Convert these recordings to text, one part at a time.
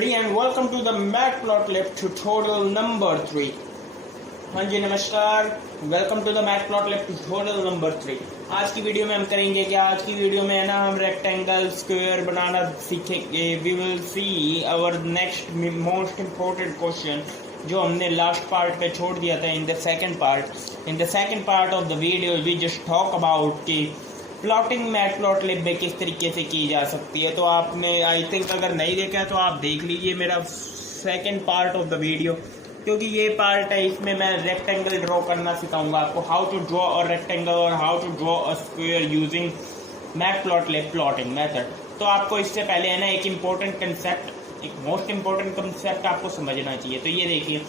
everybody and welcome to the Matplotlib tutorial number 3। हाँ जी नमस्कार, welcome to the matplotlib tutorial number 3। आज की वीडियो में हम करेंगे क्या, आज की वीडियो में है ना हम रेक्टेंगल स्क्वायर बनाना सीखेंगे। We will see our next most important question जो हमने लास्ट पार्ट पे छोड़ दिया था। In the second part of the video we just talk about कि प्लॉटिंग मैटप्लॉटलिब में किस तरीके से की जा सकती है। तो आपने आई थिंक अगर नहीं देखा तो आप देख लीजिए मेरा second part of the video, क्योंकि ये पार्ट है, इसमें मैं रेक्टेंगल ड्रॉ करना सिखाऊंगा आपको, how to draw a rectangle और how to draw a square using Matplotlib plotting method. तो आपको इससे पहले है ना एक इम्पोर्टेंट कंसेप्ट, एक मोस्ट इम्पोर्टेंट कंसेप्ट आपको समझना चाहिए। तो ये देखिए,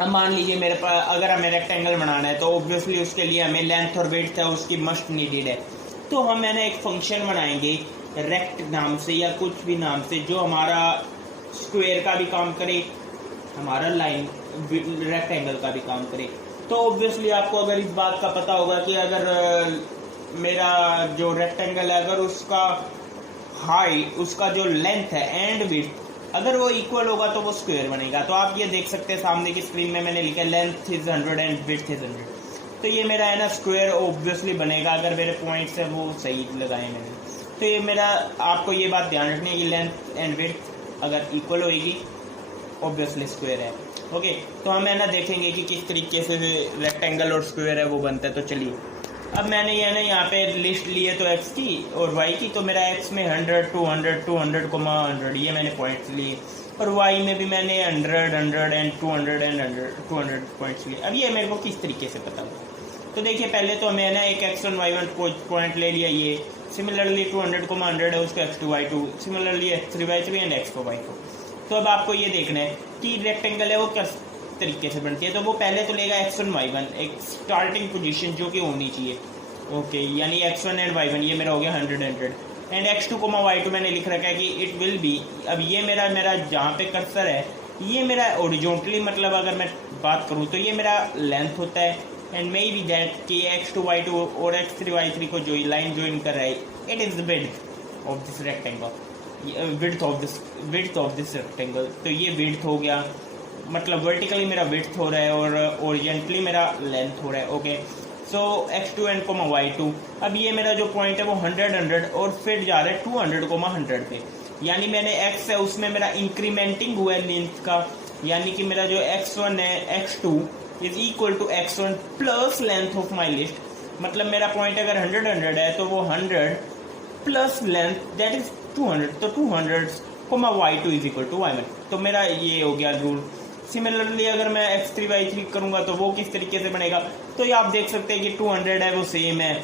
अब मान लीजिए मेरे पास अगर हमें रेक्टेंगल बनाना है तो ऑब्वियसली उसके लिए हमें लेंथ और विड्थ है उसकी मस्ट नीडेड है। तो हम मैंने एक फंक्शन बनाएंगे रेक्ट नाम से या कुछ भी नाम से जो हमारा स्क्वायर का भी काम करे, हमारा लाइन रेक्टेंगल का भी काम करे। तो ऑब्वियसली आपको अगर इस बात का पता होगा कि अगर मेरा जो रेक्टेंगल है अगर उसका हाइट, उसका जो लेंथ है एंड विड्थ अगर वो इक्वल होगा तो वो स्क्वायर बनेगा। तो आप ये देख सकते हैं सामने की स्क्रीन में मैंने लिखा length is 100 and width is 100। तो ये मेरा है ना स्क्वायर ऑब्वियसली बनेगा अगर मेरे पॉइंट्स है वो सही लगाए मैंने। तो ये मेरा, आपको ये बात ध्यान रखनी है कि लेंथ एंड विड्थ अगर इक्वल होएगी ऑब्वियसली स्क्वायर है। ओके, तो हम है ना देखेंगे कि किस तरीके से रेक्टेंगल और स्क्वायर है वो बनता है। तो चलिए, अब मैंने ये ना यहाँ पे लिस्ट ली है तो एक्स की और वाई की। तो मेरा एक्स में 100 200 200 100 ये मैंने पॉइंट्स लिए, और वाई में भी मैंने 100 100 एंड 200 एंड 200 पॉइंट्स लिए। अब ये मेरे को किस तरीके से पता होगा, तो देखिए पहले तो हमें ना एक x1 y1 पॉइंट ले लिया, ये सिमिलरली 200 100 है उसको x2 y2, similarly x3 y3 and x4 y4। तो अब आपको ये देखना है कि रेक्टेंगल है वो किस तरीके से बनती है। तो वो पहले तो लेगा x1 y1 एक स्टार्टिंग पोजीशन जो कि होनी चाहिए। ओके, यानी x1 एंड y1 ये मेरा हो गया 100 एंड x2 y2 मैंने लिख रखा है कि इट विल बी। अब ये मेरा जहाँ पे कर्सर है ये मेरा ओरिजोनटली, मतलब अगर मैं बात करूँ तो ये मेरा लेंथ होता है एंड मे बी दैट कि x2 y2 और x3 y3 को जो लाइन ज्वाइन कर रहा है it is the width of this rectangle, width of this rectangle. तो ये विड्थ हो गया, मतलब वर्टिकली मेरा विड्थ हो रहा है और ओरिजेंटली मेरा लेंथ हो रहा है। Okay, so x2 and y2। अब ये मेरा जो पॉइंट है वो 100 और फिर जा रहा है 200 100 पे, यानी मैंने x है उसमें मेरा इंक्रीमेंटिंग हुआ है लेंथ का, यानी कि मेरा जो x1 है x2 is equal to x1 plus length of my list. मतलब मेरा पॉइंट अगर 100 है तो वो 100 प्लस लेंथ दैट इज 200, तो 200 y2 is equal to y1। तो मेरा ये हो गया रूल। सिमिलरली अगर मैं x3 y3 करूंगा तो वो किस तरीके से बनेगा, तो ये आप देख सकते हैं कि 200 है वो सेम है,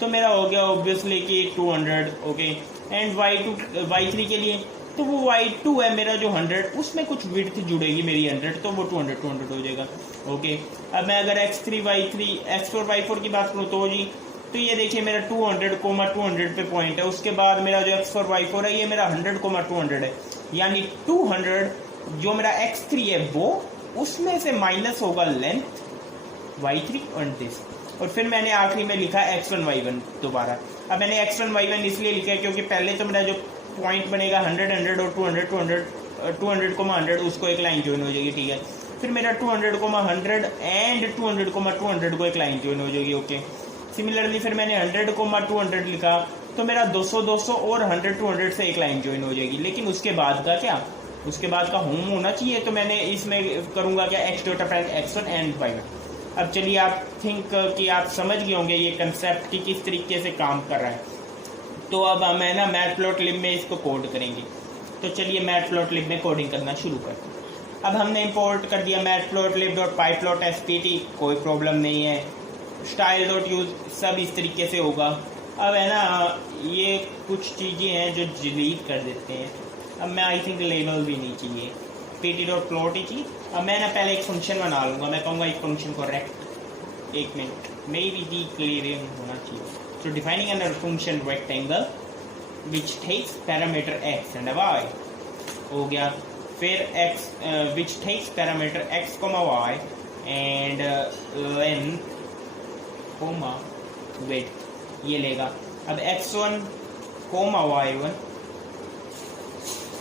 तो मेरा हो गया ऑब्वियसली कि 200। ओके, एंड y3 के लिए तो वो y2 है मेरा जो 100, उसमें कुछ विड्थ जुड़ेगी मेरी 100, तो वो 200 हो जाएगा। ओके, अब मैं अगर x3 y3 x4 y4 की बात करूँ तो जी, तो ये देखिए मेरा 200 200 पे पॉइंट है, उसके बाद मेरा जो x4 y4 है ये मेरा 100 200 है, यानी 200 जो मेरा x3 है वो उसमें से माइनस होगा लेंथ y3 एंड दिस, और फिर मैंने आखिरी में लिखा x1 y1 दोबारा। अब मैंने x1 y1 इसलिए लिखा है क्योंकि पहले तो मेरा जो पॉइंट बनेगा 100 100 और 200 100 उसको एक लाइन ज्वाइन हो जाएगी, ठीक है। फिर मेरा 200 100 एंड 200 को एक लाइन ज्वाइन हो जाएगी। ओके, सिमिलरली फिर मैंने 100 200 लिखा तो मेरा 200 200 और 100 200 से एक लाइन ज्वाइन हो जाएगी। लेकिन उसके बाद का क्या, उसके बाद का होम होना चाहिए, तो मैंने इसमें करूँगा क्या x1 एंड y1। अब चलिए, आप थिंक कि आप समझ गए होंगे ये कंसेप्ट कि किस तरीके से काम कर रहा है। तो अब हम है ना मैटप्लॉटलिब में इसको कोड करेंगे। तो चलिए मैटप्लॉटलिब में कोडिंग करना शुरू करते हैं। अब हमने इंपोर्ट कर दिया matplotlib.pyplot.spt, कोई प्रॉब्लम नहीं है। style.use सब इस तरीके से होगा। अब है ना ये कुछ चीज़ें हैं जो डिलीट कर देते हैं। अब मैं आई थिंक लेबल भी नहीं चाहिए, pt.plot ही चाहिए। अब मैं ना पहले एक फंक्शन बना लूँगा, मैं कहूँगा इस फंक्शन को रेक्ट, एक minute may be D clear होना चाहिए। So defining a function rectangle which takes parameter x and y हो गया, फिर x which takes parameter x, y and length, width ये लेगा। अब x1, y1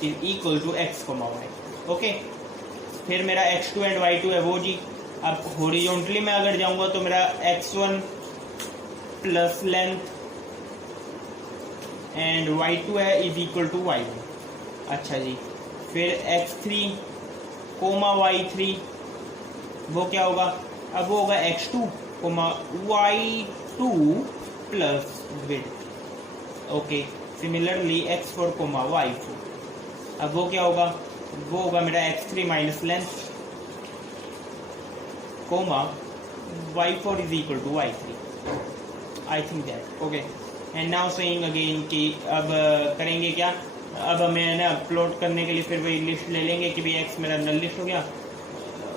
is equal to x comma y. Okay, फिर मेरा x2 एंड y2 है वो जी। अब हॉरिजॉन्टली में अगर जाऊंगा तो मेरा x1 plus length and y2 है इज इक्वल टू y1। अच्छा जी, फिर x3 कोमा y3 वो क्या होगा, अब वो होगा x2 comma y2 plus width. Okay, similarly x4 comma y4, अब वो क्या होगा, वो होगा मेरा x3 minus length comma y4 is equal to y3। I think that okay. And now saying again कि अब करेंगे क्या, अब हमें ना प्लॉट करने के लिए फिर वही लिस्ट ले लेंगे कि भाई x मेरा नल लिस्ट हो गया।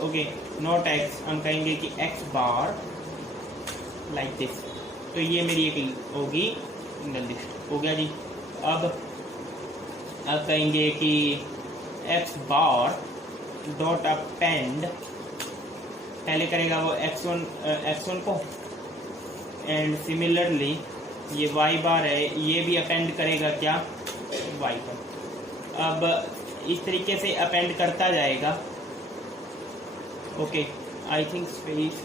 ओके, नॉट x, हम कहेंगे कि x बार लाइक दिस, तो ये मेरी एक होगी नल लिस्ट, हो गया जी। अब कहेंगे कि x बार डॉट अपेंड, पहले करेगा वो x1 को, एंड सिमिलरली ये y बार है ये भी अपेंड करेगा क्या, y पर। अब इस तरीके से अपेंड करता जाएगा। Okay, I think space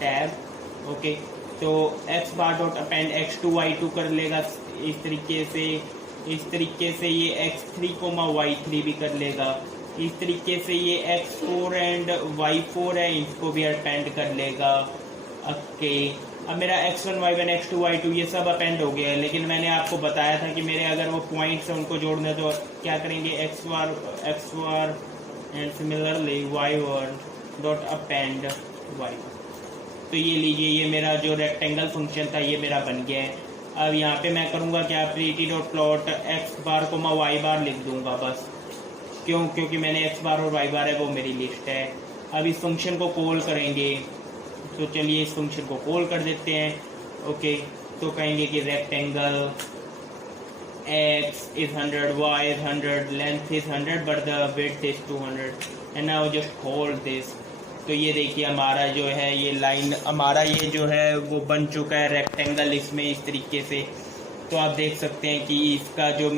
tab. Okay, तो x बार डॉट अपेंड x2 y2 कर लेगा इस तरीके से ये x3 कोमा y3 भी कर लेगा, इस तरीके से ये x4 एंड y4 है इसको भी अपेंड कर लेगा। ओके, अब मेरा x1 y1 x2 y2 ये सब अपेंड हो गया है, लेकिन मैंने आपको बताया था कि मेरे अगर वो पॉइंट्स हैं उनको जोड़ना तो क्या करेंगे, x bar and similarly y1 dot append y1। तो ये लीजिए, ये मेरा जो रेक्टेंगल फंक्शन था ये मेरा बन गया है। अब यहाँ पे मैं करूँगा क्या, प्रीटी डॉट प्लॉट x बार कोमा y बार लिख दूंगा बस, क्यों, क्योंकि मैंने x बार और y बार है वो मेरी लिस्ट है। अब इस फंक्शन को कॉल करेंगे, तो चलिए इस फंक्शन को कॉल कर देते हैं। ओके, तो कहेंगे कि rectangle x is 100, y is 100, length is 100 but the width is 200 and now just hold this। तो ये देखिए हमारा जो है ये लाइन, हमारा ये जो है वो बन चुका है रेक्टेंगल इसमें इस तरीके से। तो आप देख सकते हैं कि इसका जो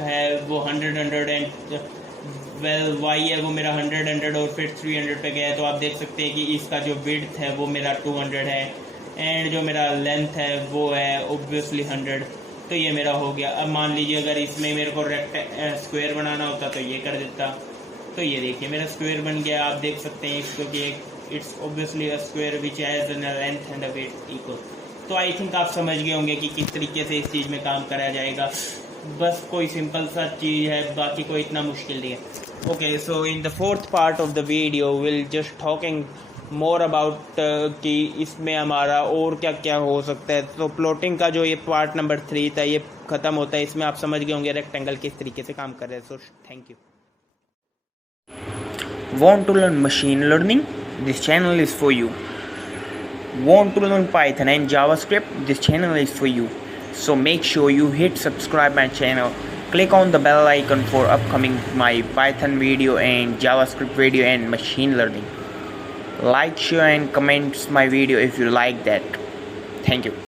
है वो 100 एंड वेल y है वो मेरा 100 और फिर 300 पे गया है। तो आप देख सकते हैं कि इसका जो विड्थ है वो मेरा 200 है एंड जो मेरा लेंथ है वो है ऑब्वियसली 100। तो ये मेरा हो गया। अब मान लीजिए अगर इसमें मेरे को स्क्वायर बनाना होता तो ये कर देता। तो ये देखिए मेरा स्क्वायर बन गया, आप देख सकते हैं इसको कि it's obviously a square which has a length and a width equal. तो आई थिंक आप समझ गए होंगे कि किस तरीके से इस चीज़ में काम करा जाएगा। बस कोई सिंपल सा चीज़ है, बाकी कोई इतना मुश्किल नहीं है। Okay, so in the fourth part of the video will just talking more about कि इसमें हमारा और क्या क्या हो सकता है। तो प्लॉटिंग का जो ये पार्ट नंबर 3 था ये ख़त्म होता है। इसमें आप समझ गए होंगे रेक्टेंगल किस तरीके से काम कर रहे हैं। So thank you. Want to learn machine learning? This channel is for you. Want to learn Python and JavaScript? This channel is for you. So make sure you hit subscribe my channel. Click on the bell icon for upcoming my Python video and JavaScript video and machine learning. Like, share and comment my video if you like that. Thank you.